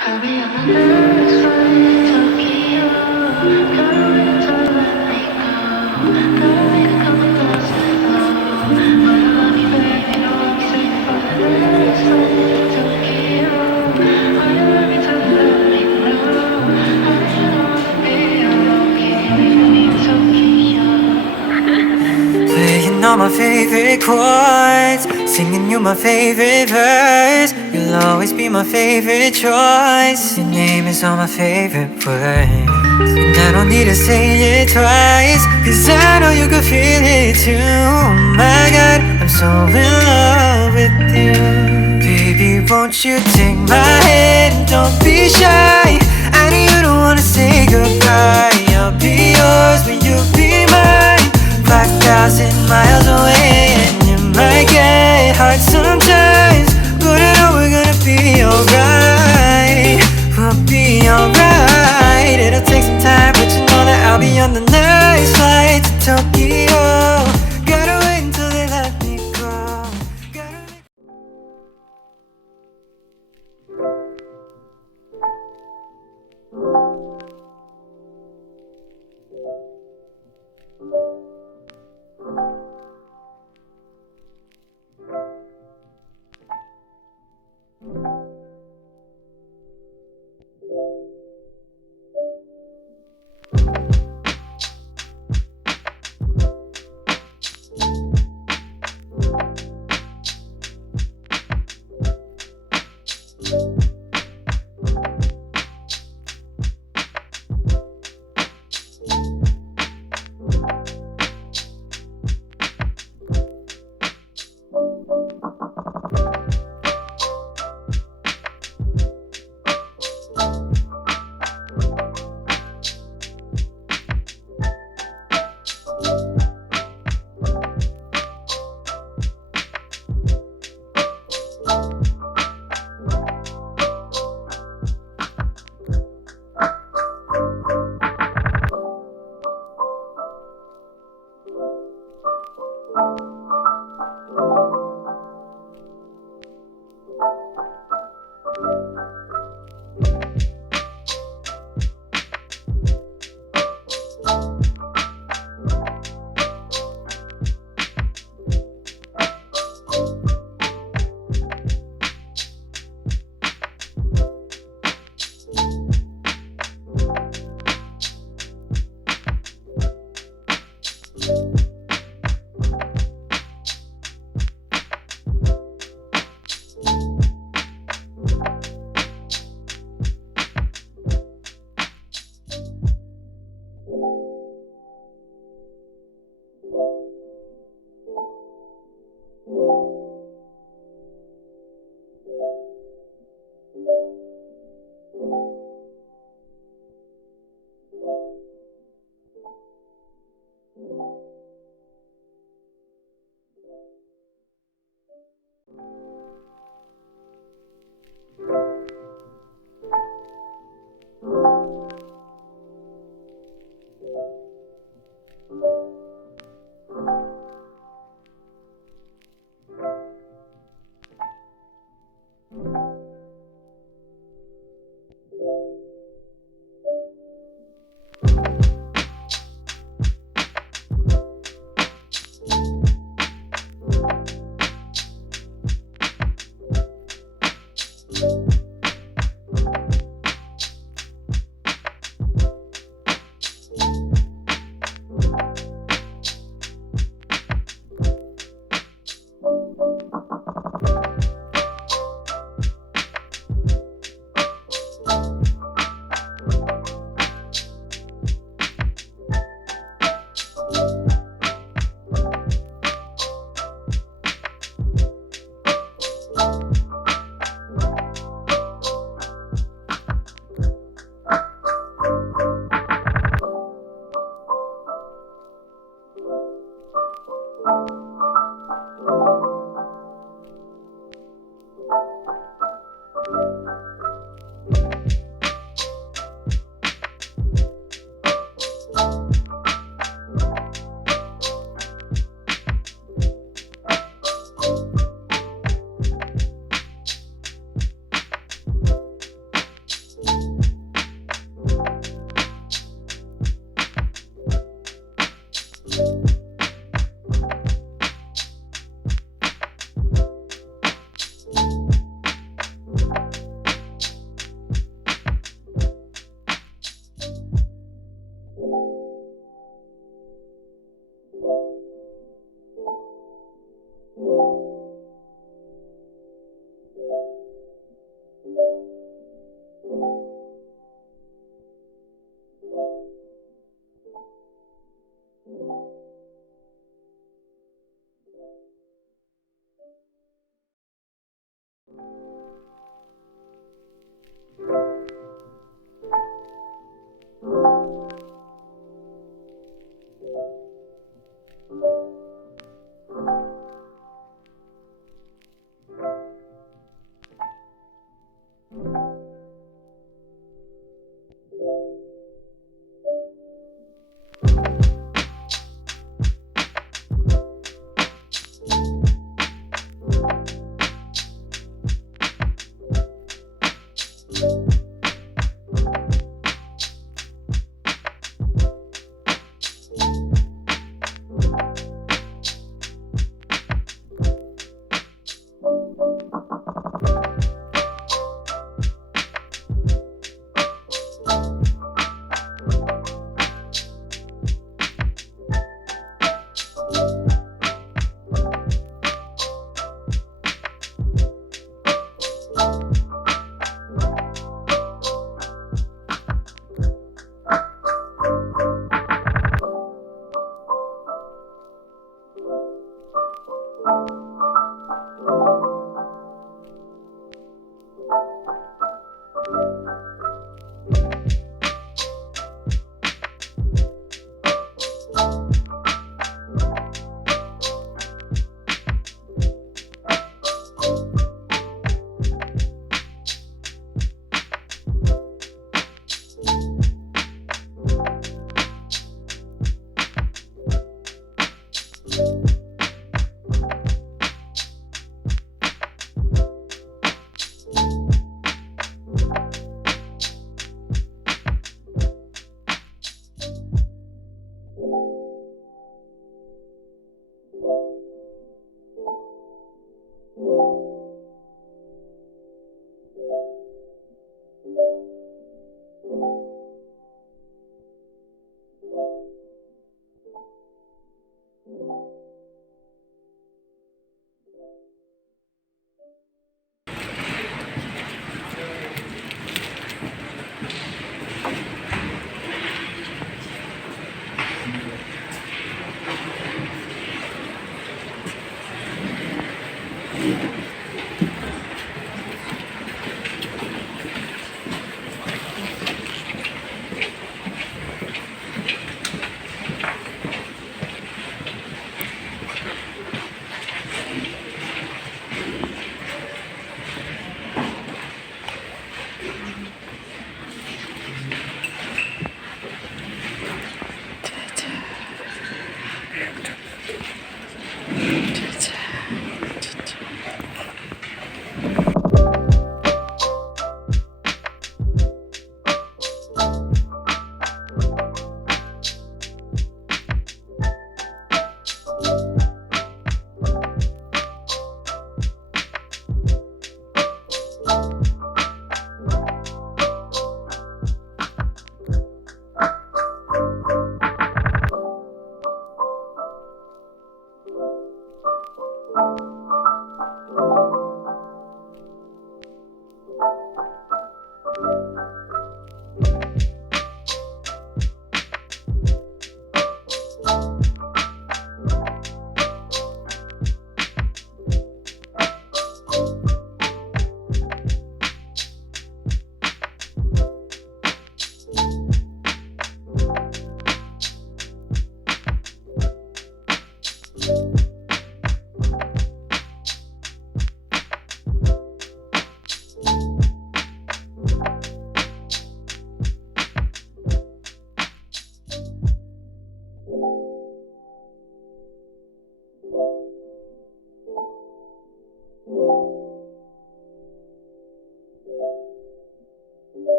Playing all my favorite chords, singing you my favorite verse. You'll always be my favorite choice. Your name is on my favorite words. And I don't need to say it twice, 'cause I know you can feel it too. Oh my God, I'm so in love with you. Baby, won't you take my hand? Don't be shy. I know you don't wanna say goodbye. I'll be yours, but you'll be mine. 5,000 miles away, and you might get hard sometimes, but I know we're gonna be alright. We'll be alright. It'll take some time, but you know that I'll be on the next flight to Tokyo. Gotta wait until they let me go.